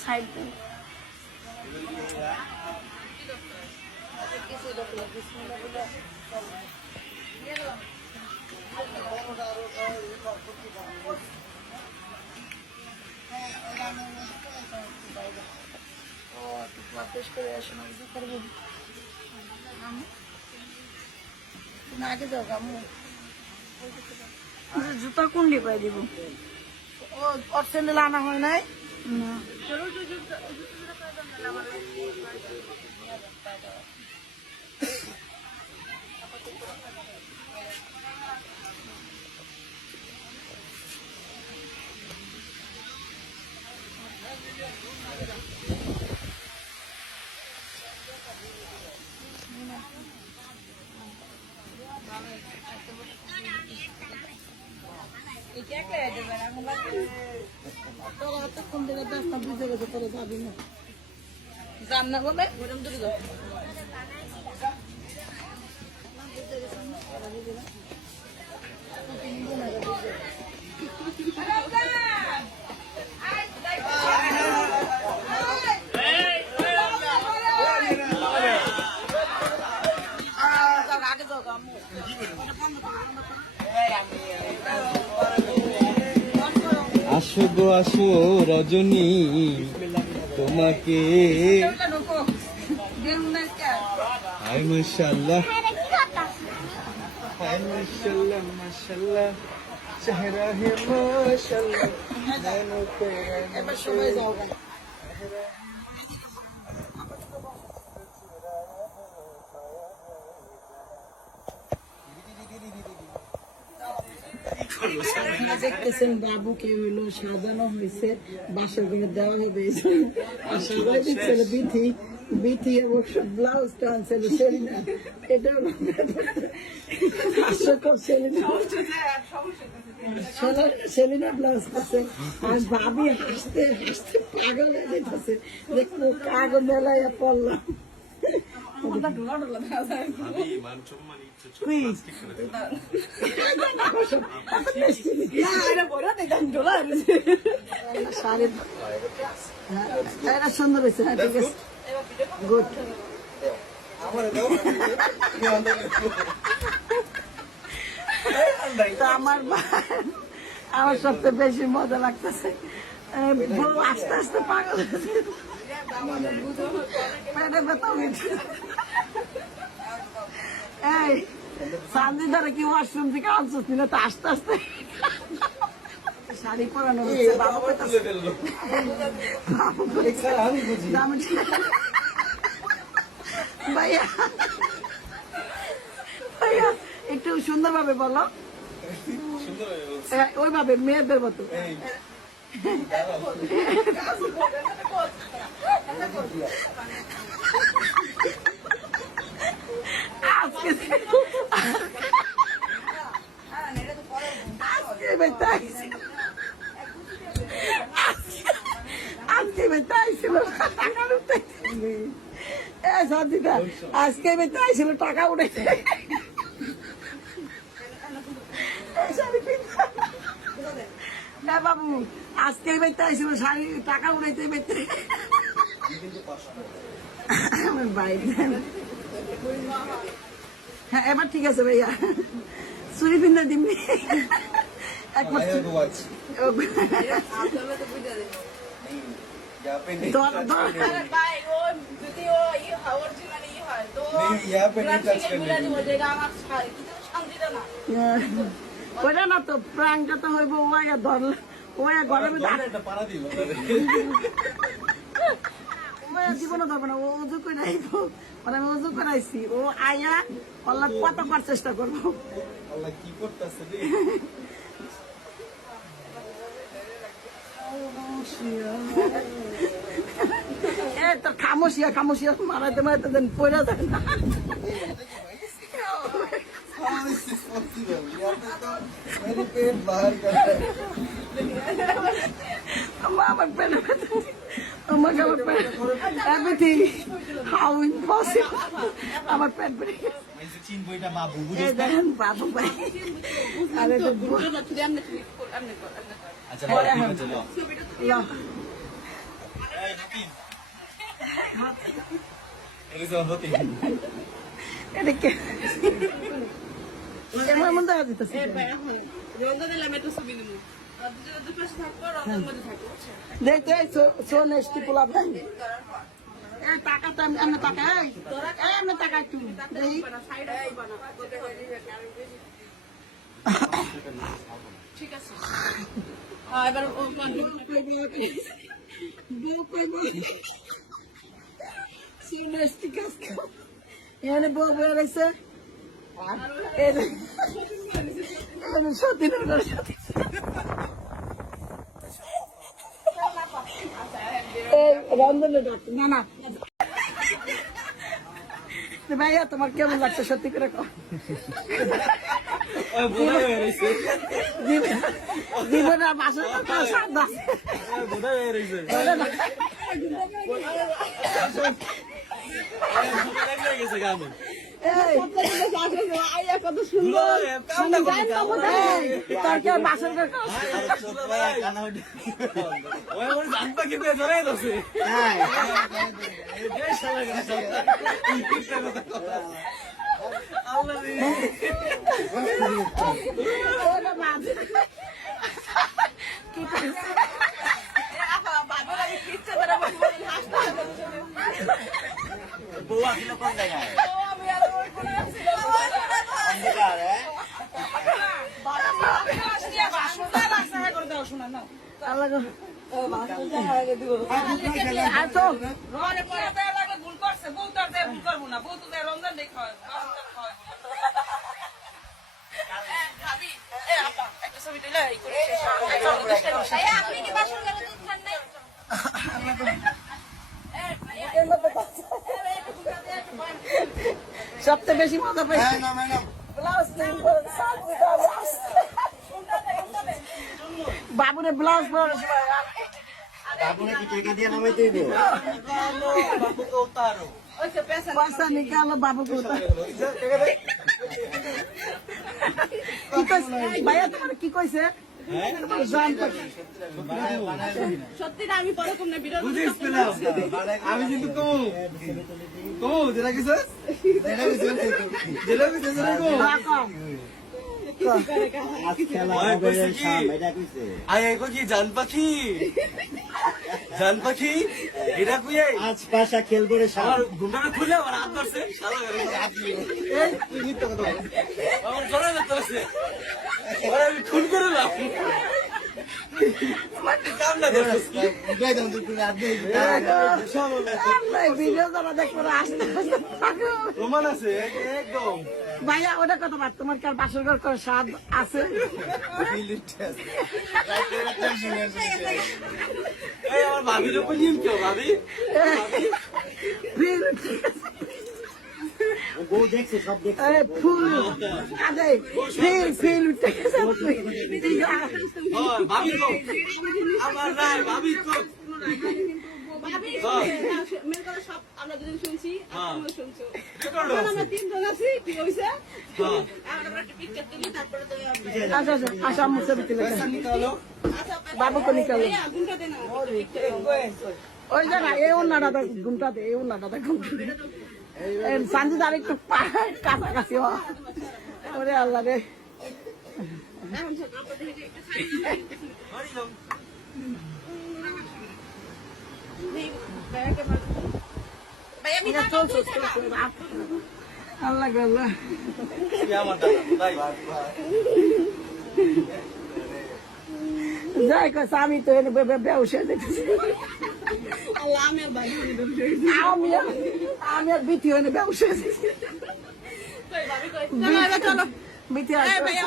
Side দেন। আগে যাও কামু জুতা কোনটি পাই দিব? ও ওর স্যান্ডেল আনা হয় নাই না তোরা এতক্ষণ থেকে দশটা বুঝে গেছে তোরা যাবি না যান না বলে ওরম দূরে যাও আগে যাও কামু আসো গো আসো রজনী তোমাকে হায় মাশাআল্লাহ হায় মাশাআল্লাহ মাশাআল্লাহ চেহারা হে মাশাআল্লাহ জানো এবার সবাই যাও গা দেখতেছেন বাবুকে হইলো সাজানো হয়েছে বাসর ঘরে দেওয়া হবে আর সবাই দিচ্ছিল বিথি বিথি অবশ্য ব্লাউজটা আনছিল সেলিনা এটা হাস্যকর সেলিনা ব্লাউজ আছে আর ভাবি হাসতে হাসতে পাগল হয়ে যেতেছে দেখো কাগজ মেলায় পড়লাম সুন্দর হয়েছে ঠিক আছে গুড আমার সবচেয়ে বেশি মজা লাগতেছে বউ আস্তে আস্তে পাগল পেটে ব্যথা হয়েছে এই সানজিদারে কি ওয়াশরুম থেকে আনছিস না তো আস্তে আস্তে শাড়ি পরানো হচ্ছে বাবু ভাইয়া ভাইয়া একটু সুন্দর ভাবে বলো ওইভাবে মেয়েদের মতো আজকে আজকে বেতাইছিল টাকা উঠেছে বাবু আজকে বেতাইছিল শাড়ি টাকা উঠাইতে বেতে আমার বাইক হ্যাঁ এবার ঠিক আছে ভাইয়া চুরি পিন্ধা দিবনি একবার ওটা না তো প্রাংটা তো হইব ওয়া ধরল ওয়া গরমে জীবনে ধরবে না ও উজু করে আইব মানে আমি উজু করাইছি ও আয়া আল্লাহ কত করার চেষ্টা করবো আল্লাহ কি করতেছে তো খামোশিয়া খামোশিয়া মারাইতে মারাইতে দেন পড়া যায় না আমার পেট আমাকে আমার পেট এভরিথিং হাউ ইম্পসিবল আমার পেট বেড়ে দেখেন বাবু ভাই আরে তো আচ্ছা এটা কে আমার মধ্যে দিতেছে দেখতে সোন এসটি পোলা ভাই টাকাটা এমনি টাকা এমনি টাকা একটু ঠিক আছে এবার এখানে বউ বয়ে রয়েছে সত্যি রন্ধনে ডাক্তার না না ভাইয়া তোমার কেমন লাগছে সত্যি করে জীবনের বাসা কত সুন্দর তোর কে বাসন সবচেয়ে বেশি মজা পাইছি বাবুরে ব্লাউজ পয়সা নিকালো বাবু ভাইয়া তোমার কি কইছে সত্যি না আমি পরে কোন বিরোধ আমি কিন্তু কমু যেটা কিছু জান পাখি এটা কুয়ে আজ পাশা খেলবো রে আমার ঘুমটাটা খুলে আমার হাত ধরছে আমার জোরে ধরছে আমি খুন করে লাভ কাম না করছিস ভিডিও করা দেখবো আসতে প্রমাণ আছে একদম ভাইয়া ওটা কত বার তোমার কার বাসর ঘর করে স্বাদ আছে আমার ভাবির উপর নিয়ম কেউ ভাবি বউ দেখছে সব দেখছে ফুল আরে ফিল উঠে গেছে ভাবি তো আমার নাই ভাবি তো মেন করে সব আমরা দুজন শুনছি হ্যাঁ। তুমিও শুনছো রেকর্ড আছে। আমরা তিনজন আছি কি হইছে হ্যাঁ। আমরা একটা পিকচার তুলি তারপরে তো আচ্ছা আচ্ছা আচ্ছা মুছে দিতে पैसा निकालो বাবু কো নিকালো আগুনটা দে না ওই জায়গা এই অন্যটা তো ঘুমটাতে এই অন্যটা তো ঘুমটাতে সঞ্জিত আর একটু কাছাকাছি হ ওরে আল্লাহ রে এখন সব আপনাদের একটু বাড়ি যাও ভাইয়া আমি চলছে আল্লাহ আল্লাহ কি আমার দাদা ভাই যাই কইছে আমি তো এনে ব্যবসা দেখতেছি আল্লাহ আমি আর ভাই আমি আর বিথি এনে ব্যবসা কই ভাবি কই চলো এবার চলো বিথি এই ভাইয়া